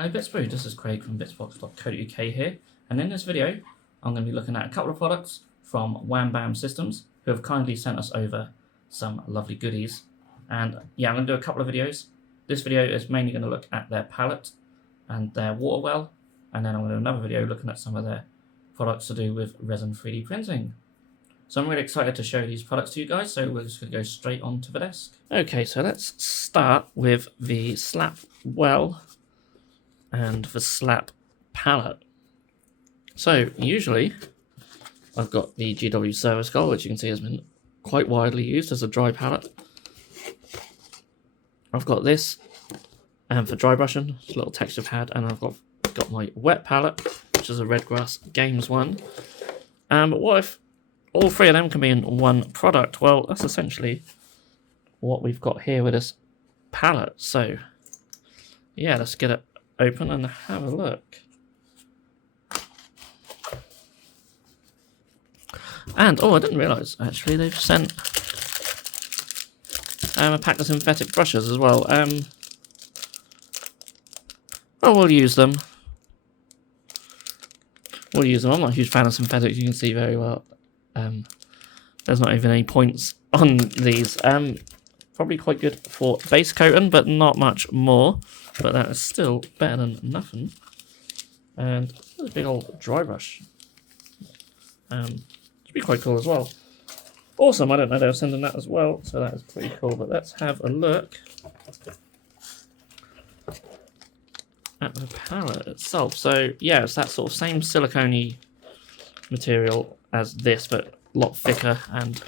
Hello Bitsboo, this is Craig from bitsbox.co.uk here, and in this video I'm going to be looking at a couple of products from Wham Bam Systems, who have kindly sent us over some lovely goodies. And yeah, I'm going to do a couple of videos. This video is mainly going to look at their palette and their water well, and then I'm going to do another video looking at some of their products to do with resin 3D printing. So I'm really excited to show these products to you guys, so we're just going to go straight on to the desk. Okay, so let's start with the slap well and the slap palette. So usually I've got the GW Servo Skull, which you can see has been quite widely used as a dry palette. I've got this for dry brushing, it's a little texture pad, and I've got my wet palette, which is a Redgrass Games one. But what if all three of them can be in one product? Well, that's essentially what we've got here with this palette. So yeah, let's get it open and have a look. And oh, I didn't realise actually they've sent a pack of synthetic brushes as well. Well, we'll use them. I'm not a huge fan of synthetics, you can see very well. There's not even any points on these. Probably quite good for base coating, but not much more. But that is still better than nothing. And there's a big old dry brush. Should be quite cool as well. Awesome, I don't know they were sending that as well, so that is pretty cool. But let's have a look at the palette itself. So yeah, it's that sort of same silicone-y material as this, but a lot thicker and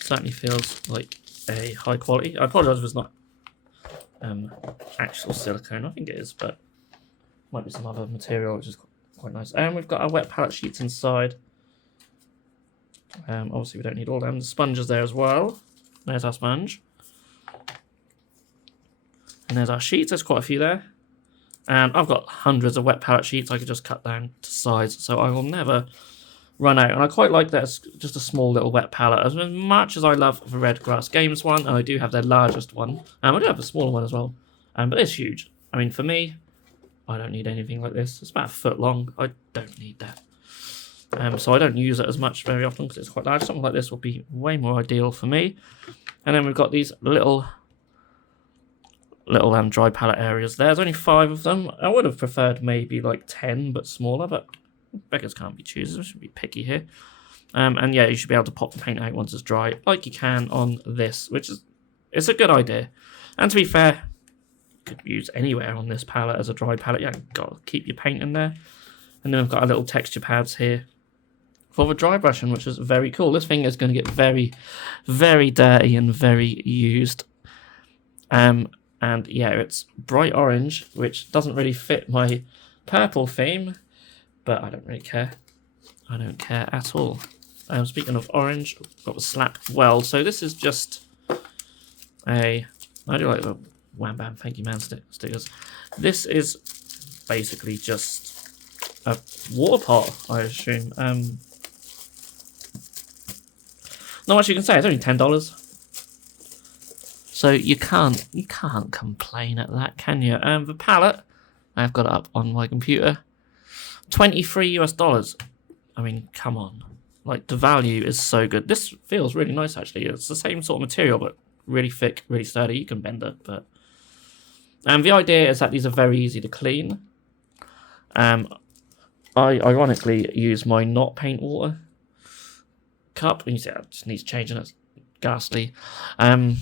certainly feels like a high quality. I apologise if it's not actual silicone. I think it is, but might be some other material which is quite nice. And we've got our wet palette sheets inside. Obviously we don't need all them. The sponges there as well. There's our sponge. And there's our sheets. There's quite a few there. And I've got hundreds of wet palette sheets I could just cut down to size, so I will never run out. And I quite like that it's just a small little wet palette. As much as I love the Redgrass Games one, and I do have their largest one, I do have a smaller one as well, but it's huge. I mean, for me, I don't need anything like this. It's about a foot long. I don't need that. So I don't use it as much very often because it's quite large. Something like this would be way more ideal for me. And then we've got these little dry palette areas there. There's only 5 of them. I would have preferred maybe like 10, but smaller, but beggars can't be choosers. We should be picky here. And yeah, you should be able to pop the paint out once it's dry, like you can on this, which is it's a good idea. And to be fair, you could use anywhere on this palette as a dry palette. Yeah, got to keep your paint in there. And then I've got our little texture pads here for the dry brushing, which is very cool. This thing is going to get very, very dirty and very used. And yeah, it's bright orange, which doesn't really fit my purple theme, but I don't really care. I don't care at all. Speaking of orange, I've got the slap well. So this is just I do like the Wham Bam Thank You Man stickers. This is basically just a water pot, I assume. Not much you can say. It's only $10. So you can't complain at that, can you? The palette, I've got it up on my computer. $23 US. I mean, come on. Like, the value is so good. This feels really nice, actually. It's the same sort of material, but really thick, really sturdy. You can bend it, but the idea is that these are very easy to clean. I ironically use my not paint water cup, and you see it just needs changing. It's ghastly. But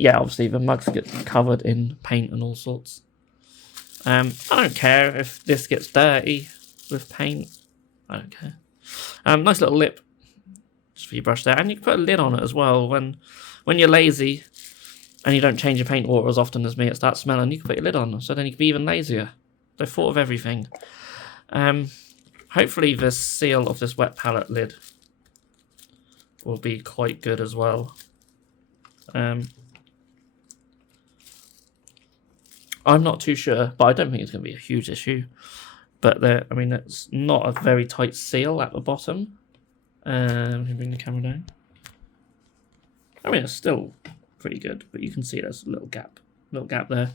yeah, obviously the mugs get covered in paint and all sorts. I don't care if this gets dirty with paint. I don't care. Nice little lip just for your brush there, and you can put a lid on it as well. When you're lazy and you don't change your paint water as often as me, it starts smelling. You can put your lid on, so then you can be even lazier. They've thought of everything. Hopefully the seal of this wet palette lid will be quite good as well. I'm not too sure, but I don't think it's going to be a huge issue. But I mean, it's not a very tight seal at the bottom. Let me bring the camera down. I mean, it's still pretty good, but you can see there's a little gap there.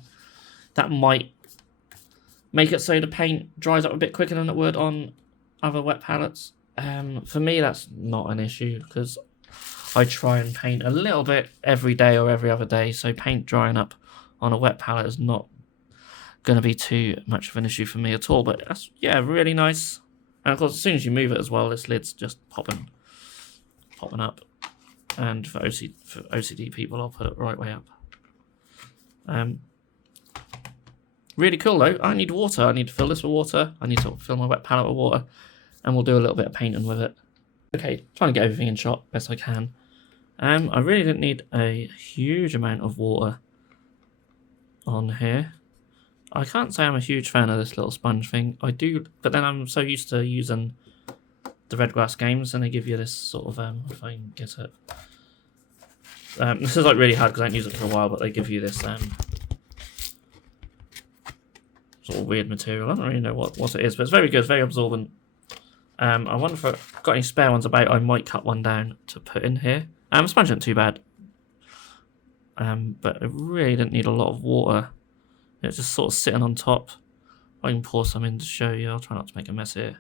that might make it so the paint dries up a bit quicker than it would on other wet palettes. For me, that's not an issue because I try and paint a little bit every day or every other day, so paint drying up on a wet palette is not going to be too much of an issue for me at all. But that's, yeah, really nice. And of course, as soon as you move it as well, this lid's just popping up. And for OCD people, I'll put it right way up. Really cool though. I need water. I need to fill this with water. I need to fill my wet palette with water. And we'll do a little bit of painting with it. Okay, trying to get everything in shot best I can. I really didn't need a huge amount of water on here. I can't say I'm a huge fan of this little sponge thing. I do, but then I'm so used to using the Red Grass games, and they give you this sort of, if I can get it. This is like really hard because I haven't used it for a while, but they give you this sort of weird material. I don't really know what it is, but it's very good, it's very absorbent. I wonder if I've got any spare ones about. I might cut one down to put in here. Sponge isn't too bad. But it really didn't need a lot of water. It's just sort of sitting on top. I can pour some in to show you. I'll try not to make a mess here.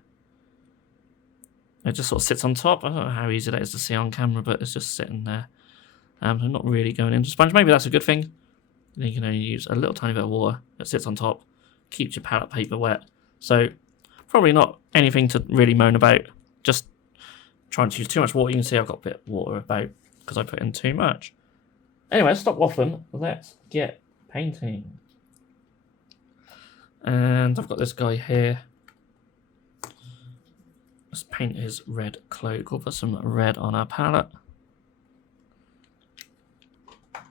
It just sort of sits on top. I don't know how easy that is to see on camera, but it's just sitting there. I'm not really going into sponge. Maybe that's a good thing. You can only use a little tiny bit of water. It sits on top, keeps your palette paper wet. So probably not anything to really moan about. Just trying to use too much water. You can see I've got a bit of water about because I put in too much. Anyway, stop waffling. Let's get painting. And I've got this guy here. Let's paint his red cloak. We'll put some red on our palette.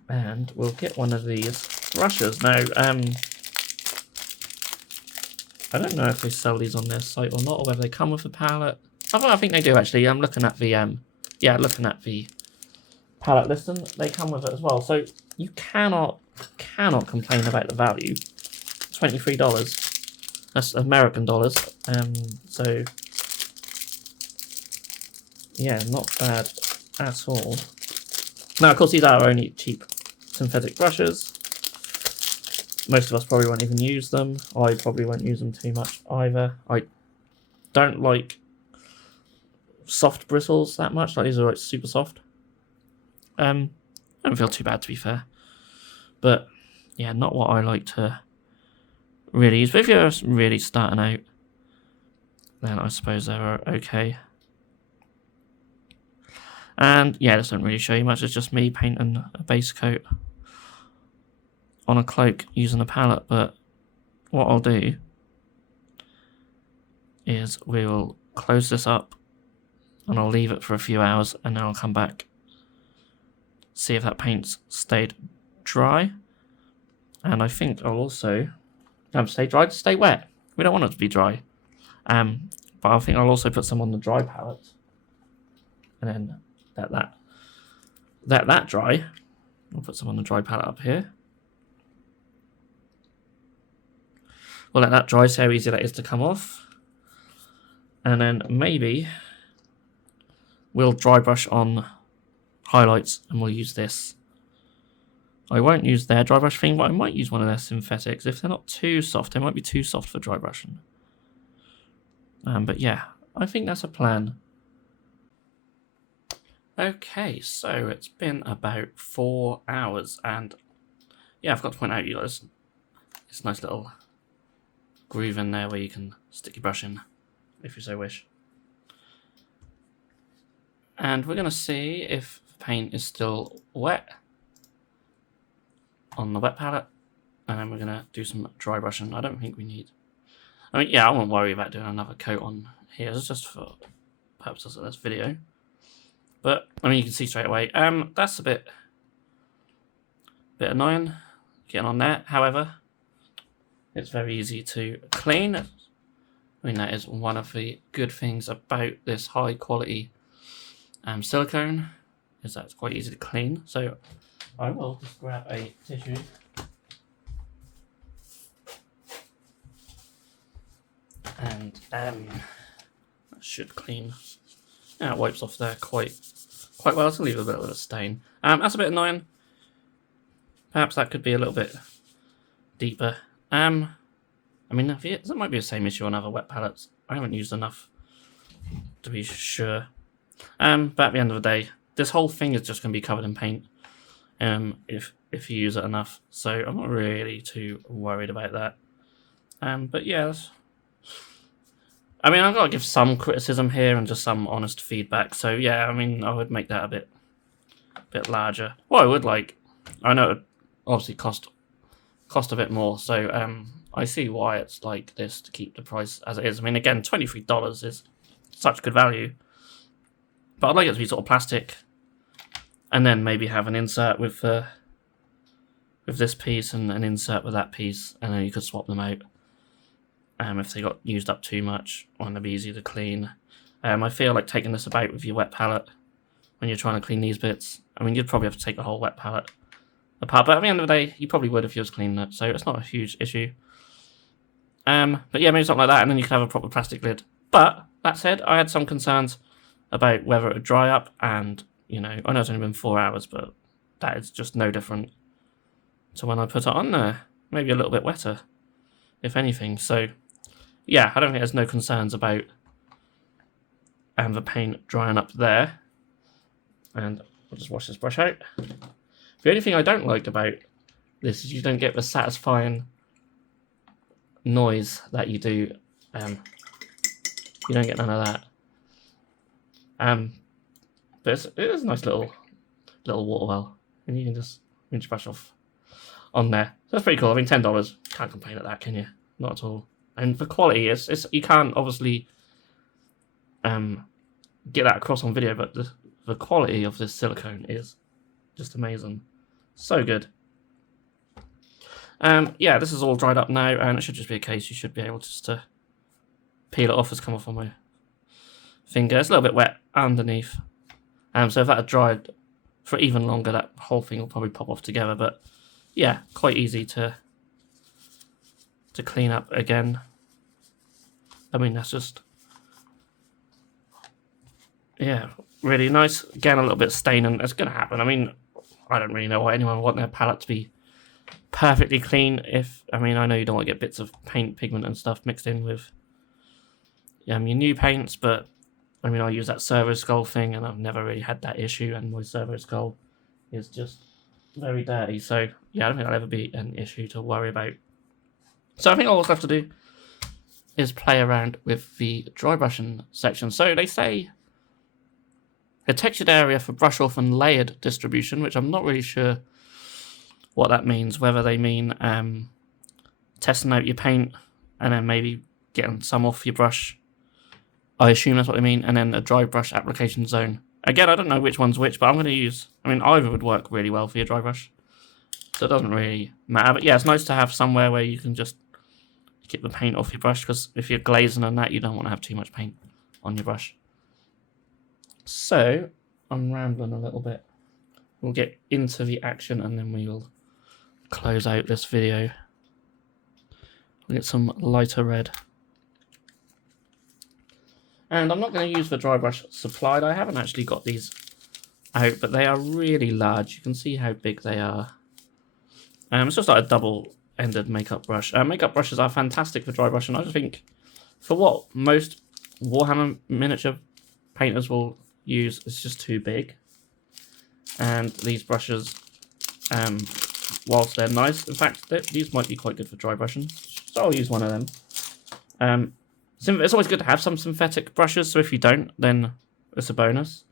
And we'll get one of these brushes. Now, I don't know if they sell these on their site or not, or whether they come with the palette. I think they do actually. I'm looking at the palette listing. They come with it as well. So you cannot complain about the value. $23. That's American dollars. So yeah, not bad at all. Now, of course, these are only cheap synthetic brushes. Most of us probably won't even use them. I probably won't use them too much either. I don't like soft bristles that much. Like, these are like super soft. I don't feel too bad, to be fair. But yeah, not what I like to really use. But if you're really starting out, then I suppose they're okay. And yeah, this doesn't really show you much. It's just me painting a base coat on a cloak using a palette. But what I'll do is we will close this up and I'll leave it for a few hours, and then I'll come back, see if that paint's stayed dry. And I think I'll also stay dry to stay wet. We don't want it to be dry. But I think I'll also put some on the dry palette, and then let that dry. I'll put some on the dry palette up here. We'll let that dry, see how easy that is to come off. And then maybe we'll dry brush on highlights and we'll use this. I won't use their dry brush thing, but I might use one of their synthetics. If they're not too soft, they might be too soft for dry brushing. But yeah, I think that's a plan. Okay, so it's been about 4 hours, and yeah, I've got to point out, you guys, it's a nice little groove in there where you can stick your brush in, if you so wish. And we're going to see if the paint is still wet on the wet palette, and then we're going to do some dry brushing. I don't think we need... I mean, yeah, I won't worry about doing another coat on here. It's just for purposes of this video. But, I mean, you can see straight away. That's a bit annoying, getting on there. However, it's very easy to clean. I mean, that is one of the good things about this high quality silicone, is that it's quite easy to clean. So I will just grab a tissue and that should clean. Yeah, it wipes off there quite well. It's gonna leave a bit of a stain. That's a bit annoying. Perhaps that could be a little bit deeper I mean, that might be the same issue on other wet palettes. I haven't used enough to be sure. But at the end of the day, this whole thing is just going to be covered in paint. If you use it enough, so I'm not really too worried about that. But yeah, I mean, I've got to give some criticism here and just some honest feedback. So yeah, I mean, I would make that a bit larger. What I would like, I know it obviously cost a bit more, so I see why it's like this to keep the price as it is. I mean, again, $23 is such good value, but I'd like it to be sort of plastic, and then maybe have an insert with this piece and an insert with that piece, and then you could swap them out if they got used up too much, or they'd be easy to clean. I feel like taking this about with your wet palette when you're trying to clean these bits. I mean, you'd probably have to take the whole wet palette apart, but at the end of the day, you probably would if you was cleaning it, so it's not a huge issue. But yeah, maybe something like that, and then you could have a proper plastic lid. But that said, I had some concerns about whether it would dry up, and you know, I know it's only been 4 hours, but that is just no different to when I put it on there. Maybe a little bit wetter, if anything. So yeah, I don't think there's no concerns about the paint drying up there. And I'll just wash this brush out. The only thing I don't like about this is you don't get the satisfying noise that you do. You don't get none of that. But it is a nice little water well, and you can just rinse your brush off on there. So that's pretty cool. I mean, $10, can't complain at that, can you? Not at all. And the quality is you can't obviously get that across on video, but the quality of this silicone is just amazing. So good. Yeah, this is all dried up now, and it should just be a case you should be able just to peel it off. It's come off on my finger. It's a little bit wet underneath. So if that had dried for even longer, that whole thing will probably pop off together. But yeah, quite easy to clean up again. I mean, that's just, yeah, really nice. Again, a little bit of staining. It's going to happen. I mean, I don't really know why anyone would want their palette to be perfectly clean. I mean, I know you don't want to get bits of paint, pigment and stuff mixed in with your new paints, but I mean, I use that servo skull thing, and I've never really had that issue, and my servo skull is just very dirty. So yeah, I don't think that'll ever be an issue to worry about. So I think all I have to do is play around with the dry brushing section. So they say a textured area for brush off and layered distribution, which I'm not really sure what that means. Whether they mean testing out your paint and then maybe getting some off your brush. I assume that's what they mean. And then a dry brush application zone. Again, I don't know which one's which, but I'm going to use, I mean, either would work really well for your dry brush. So it doesn't really matter. But yeah, it's nice to have somewhere where you can just get the paint off your brush, because if you're glazing on that, you don't want to have too much paint on your brush. So I'm rambling a little bit. We'll get into the action, and then we will close out this video. We'll get some lighter red. And I'm not going to use the dry brush supplied. I haven't actually got these out, but they are really large. You can see how big they are. It's just like a double-ended makeup brush. Makeup brushes are fantastic for dry brushing. I just think for what most Warhammer miniature painters will use, it's just too big. And these brushes, whilst they're nice, in fact, these might be quite good for dry brushing. So I'll use one of them. It's always good to have some synthetic brushes, so if you don't, then it's a bonus.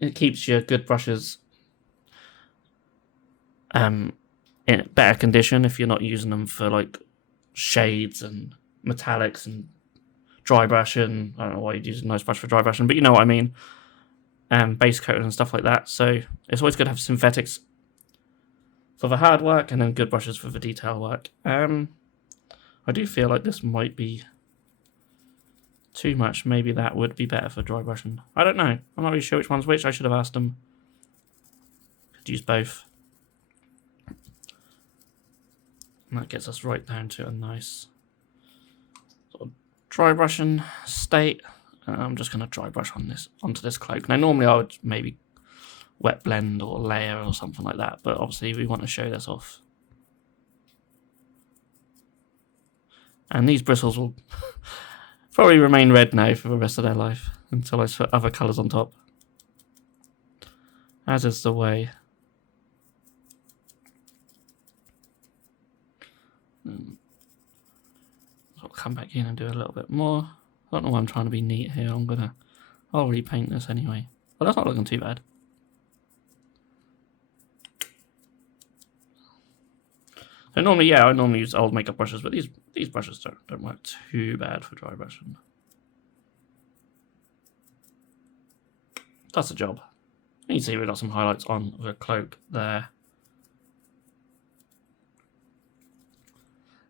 It keeps your good brushes in better condition if you're not using them for like shades and metallics and dry brushing. I don't know why you'd use a nice brush for dry brushing, but you know what I mean. Base coating and stuff like that. So it's always good to have synthetics for the hard work and then good brushes for the detail work. I do feel like this might be too much. Maybe that would be better for dry brushing. I don't know. I'm not really sure which one's which. I should have asked them. Could use both. And that gets us right down to a nice sort of dry brushing state. And I'm just going to dry brush onto this cloak. Now, normally I would maybe wet blend or layer or something like that, but obviously we want to show this off. And these bristles will probably remain red now for the rest of their life until I put other colours on top. As is the way. I'll come back in and do a little bit more. I don't know why I'm trying to be neat here. I'll repaint this anyway. But that's not looking too bad. So normally, yeah, I normally use old makeup brushes, but these brushes don't work too bad for dry brushing. That's the job. You can see we've got some highlights on the cloak there.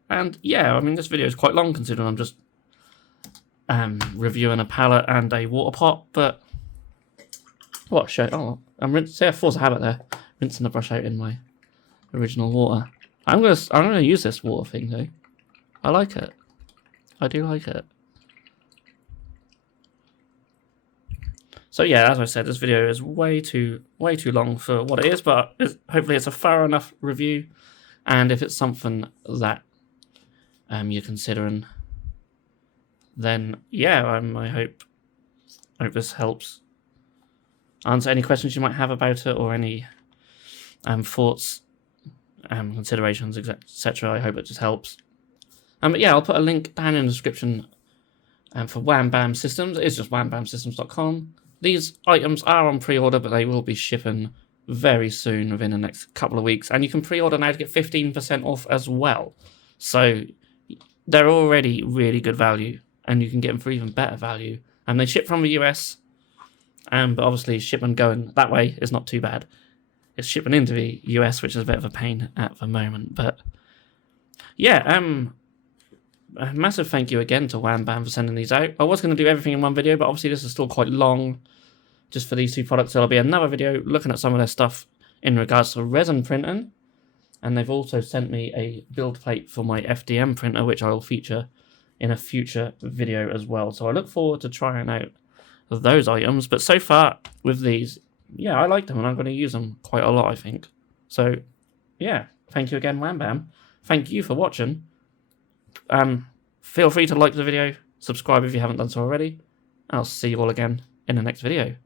And yeah, I mean, this video is quite long considering I'm just reviewing a palette and a water pot, but what show? Oh, I'm rinsing. Force a habit there, rinsing the brush out in my original water. I'm gonna use this water thing though. I like it. I do like it. So yeah, as I said, this video is way too long for what it is, but hopefully it's a thorough enough review. And if it's something that you're considering, then yeah, I hope this helps answer any questions you might have about it, or any thoughts, considerations, etc. I hope it just helps. But yeah, I'll put a link down in the description for Wham Bam Systems. It's just whambamsystems.com. These items are on pre-order, but they will be shipping very soon, within the next couple of weeks. And you can pre-order now to get 15% off as well. So they're already really good value, and you can get them for even better value. And they ship from the US, but obviously shipping going that way is not too bad. It's shipping into the US, which is a bit of a pain at the moment. But yeah, a massive thank you again to Wham Bam for sending these out. I was going to do everything in one video, but obviously this is still quite long just for these two products. There'll be another video looking at some of their stuff in regards to resin printing. And they've also sent me a build plate for my FDM printer, which I will feature in a future video as well. So I look forward to trying out those items. But so far with these, yeah, I like them and I'm going to use them quite a lot, I think. So yeah, thank you again, Wham Bam. Thank you for watching. Feel free to like the video, subscribe if you haven't done so already, and I'll see you all again in the next video.